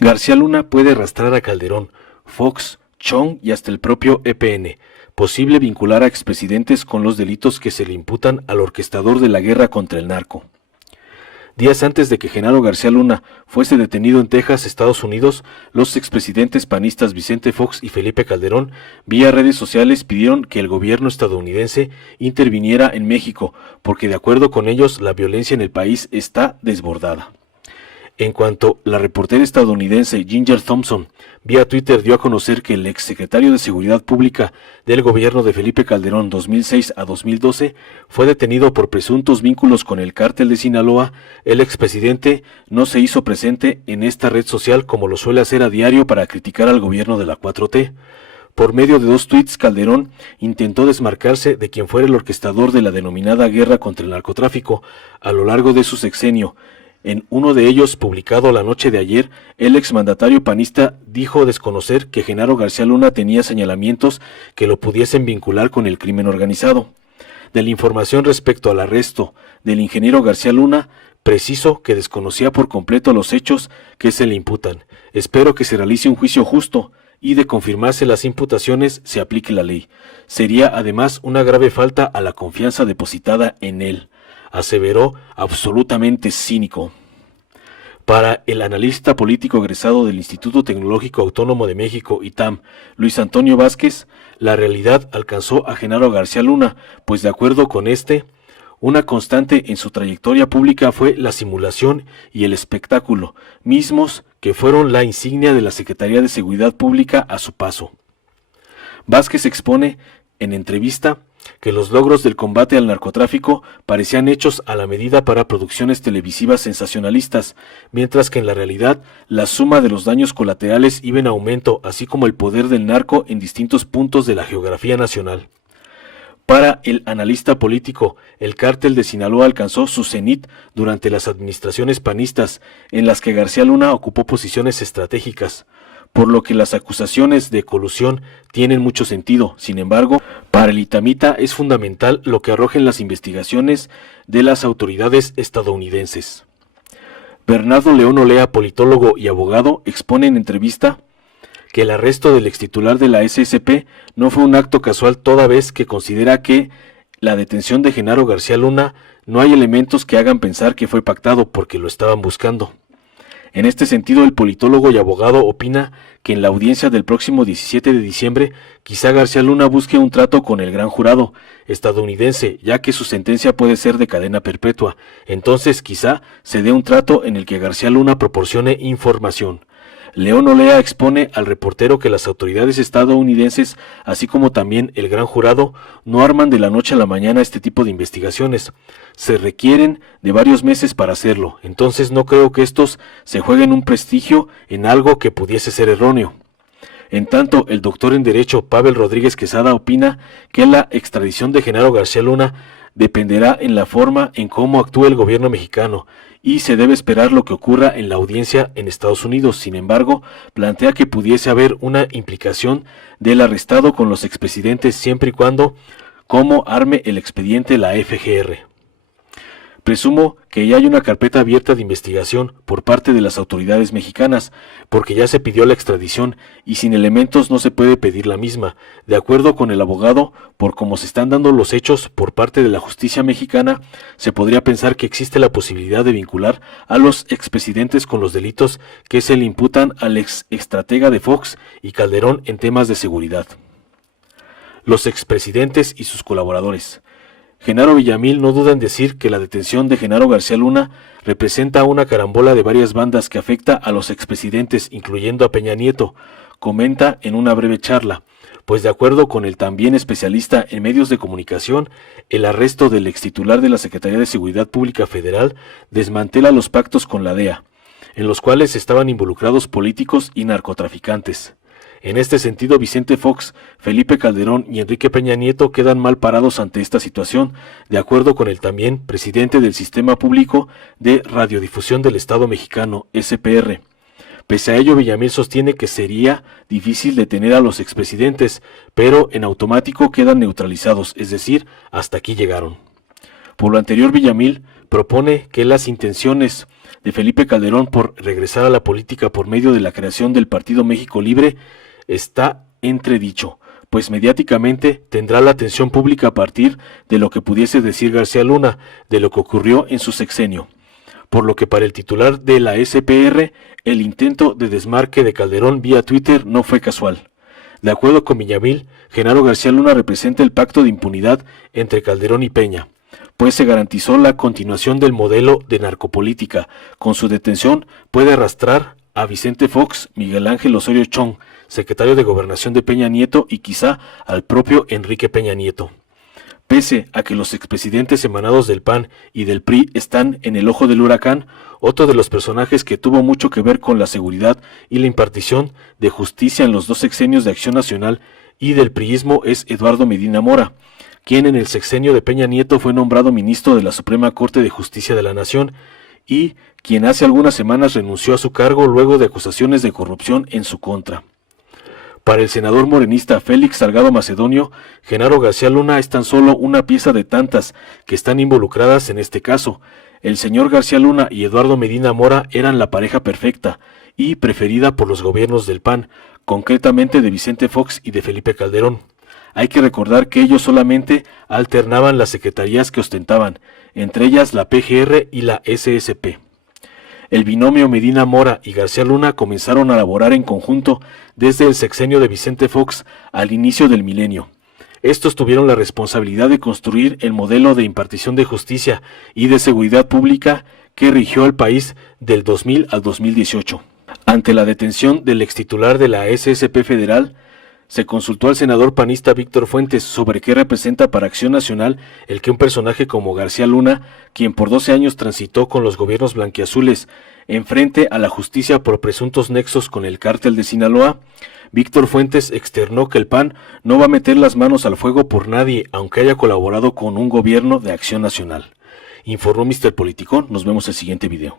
García Luna puede arrastrar a Calderón, Fox, Chong y hasta el propio EPN. Posible vincular a expresidentes con los delitos que se le imputan al orquestador de la guerra contra el narco. Días antes de que Genaro García Luna fuese detenido en Texas, Estados Unidos, los expresidentes panistas Vicente Fox y Felipe Calderón, vía redes sociales, pidieron que el gobierno estadounidense interviniera en México, porque de acuerdo con ellos la violencia en el país está desbordada. En cuanto la reportera estadounidense Ginger Thompson vía Twitter dio a conocer que el exsecretario de Seguridad Pública del gobierno de Felipe Calderón 2006 a 2012 fue detenido por presuntos vínculos con el cártel de Sinaloa, el expresidente no se hizo presente en esta red social como lo suele hacer a diario para criticar al gobierno de la 4T. Por medio de 2 tweets, Calderón intentó desmarcarse de quien fuera el orquestador de la denominada guerra contra el narcotráfico a lo largo de su sexenio. En uno de ellos, publicado la noche de ayer, el exmandatario panista dijo desconocer que Genaro García Luna tenía señalamientos que lo pudiesen vincular con el crimen organizado. De la información respecto al arresto del ingeniero García Luna, preciso que desconocía por completo los hechos que se le imputan. Espero que se realice un juicio justo y de confirmarse las imputaciones se aplique la ley. Sería además una grave falta a la confianza depositada en él, aseveró absolutamente cínico. Para el analista político egresado del Instituto Tecnológico Autónomo de México, ITAM, Luis Antonio Vázquez, la realidad alcanzó a Genaro García Luna, pues de acuerdo con una constante en su trayectoria pública fue la simulación y el espectáculo, mismos que fueron la insignia de la Secretaría de Seguridad Pública a su paso. Vázquez expone en entrevista que los logros del combate al narcotráfico parecían hechos a la medida para producciones televisivas sensacionalistas, mientras que en la realidad la suma de los daños colaterales iba en aumento, así como el poder del narco en distintos puntos de la geografía nacional. Para el analista político, el cártel de Sinaloa alcanzó su cenit durante las administraciones panistas, en las que García Luna ocupó posiciones estratégicas, por lo que las acusaciones de colusión tienen mucho sentido. Sin embargo, para el itamita es fundamental lo que arrojen las investigaciones de las autoridades estadounidenses. Bernardo León Olea, politólogo y abogado, expone en entrevista que el arresto del extitular de la SSP no fue un acto casual, toda vez que considera que la detención de Genaro García Luna no hay elementos que hagan pensar que fue pactado porque lo estaban buscando. En este sentido, el politólogo y abogado opina que en la audiencia del próximo 17 de diciembre, quizá García Luna busque un trato con el gran jurado estadounidense, ya que su sentencia puede ser de cadena perpetua. Entonces, quizá se dé un trato en el que García Luna proporcione información. León Olea expone al reportero que las autoridades estadounidenses, así como también el gran jurado, no arman de la noche a la mañana este tipo de investigaciones. Se requieren de varios meses para hacerlo, entonces no creo que estos se jueguen un prestigio en algo que pudiese ser erróneo. En tanto, el doctor en Derecho Pavel Rodríguez Quesada opina que la extradición de Genaro García Luna dependerá en la forma en cómo actúe el gobierno mexicano y se debe esperar lo que ocurra en la audiencia en Estados Unidos. Sin embargo, plantea que pudiese haber una implicación del arrestado con los expresidentes siempre y cuando como arme el expediente la FGR. Presumo que ya hay una carpeta abierta de investigación por parte de las autoridades mexicanas, porque ya se pidió la extradición y sin elementos no se puede pedir la misma. De acuerdo con el abogado, por cómo se están dando los hechos por parte de la justicia mexicana, se podría pensar que existe la posibilidad de vincular a los expresidentes con los delitos que se le imputan al exestratega de Fox y Calderón en temas de seguridad. Los expresidentes y sus colaboradores. Genaro Villamil no duda en decir que la detención de Genaro García Luna representa una carambola de varias bandas que afecta a los expresidentes, incluyendo a Peña Nieto, comenta en una breve charla, pues de acuerdo con el también especialista en medios de comunicación, el arresto del extitular de la Secretaría de Seguridad Pública Federal desmantela los pactos con la DEA, en los cuales estaban involucrados políticos y narcotraficantes. En este sentido, Vicente Fox, Felipe Calderón y Enrique Peña Nieto quedan mal parados ante esta situación, de acuerdo con el también presidente del Sistema Público de Radiodifusión del Estado Mexicano, SPR. Pese a ello, Villamil sostiene que sería difícil detener a los expresidentes, pero en automático quedan neutralizados, es decir, hasta aquí llegaron. Por lo anterior, Villamil propone que las intenciones de Felipe Calderón por regresar a la política por medio de la creación del Partido México Libre está entredicho, pues mediáticamente tendrá la atención pública a partir de lo que pudiese decir García Luna de lo que ocurrió en su sexenio. Por lo que para el titular de la SPR, el intento de desmarque de Calderón vía Twitter no fue casual. De acuerdo con Villamil, Genaro García Luna representa el pacto de impunidad entre Calderón y Peña, pues se garantizó la continuación del modelo de narcopolítica. Con su detención puede arrastrar a Vicente Fox, Miguel Ángel Osorio Chong, secretario de Gobernación de Peña Nieto, y quizá al propio Enrique Peña Nieto. Pese a que los expresidentes emanados del PAN y del PRI están en el ojo del huracán, otro de los personajes que tuvo mucho que ver con la seguridad y la impartición de justicia en los dos sexenios de Acción Nacional y del priismo es Eduardo Medina Mora, quien en el sexenio de Peña Nieto fue nombrado ministro de la Suprema Corte de Justicia de la Nación y quien hace algunas semanas renunció a su cargo luego de acusaciones de corrupción en su contra. Para el senador morenista Félix Salgado Macedonio, Genaro García Luna es tan solo una pieza de tantas que están involucradas en este caso. El señor García Luna y Eduardo Medina Mora eran la pareja perfecta y preferida por los gobiernos del PAN, concretamente de Vicente Fox y de Felipe Calderón. Hay que recordar que ellos solamente alternaban las secretarías que ostentaban, entre ellas la PGR y la SSP. El binomio Medina Mora y García Luna comenzaron a laborar en conjunto desde el sexenio de Vicente Fox al inicio del milenio. Estos tuvieron la responsabilidad de construir el modelo de impartición de justicia y de seguridad pública que rigió al país del 2000 al 2018. Ante la detención del extitular de la SSP federal, se consultó al senador panista Víctor Fuentes sobre qué representa para Acción Nacional el que un personaje como García Luna, quien por 12 años transitó con los gobiernos blanquiazules, enfrente a la justicia por presuntos nexos con el cártel de Sinaloa. Víctor Fuentes externó que el PAN no va a meter las manos al fuego por nadie, aunque haya colaborado con un gobierno de Acción Nacional. Informó Mr. Politicón. Nos vemos en el siguiente video.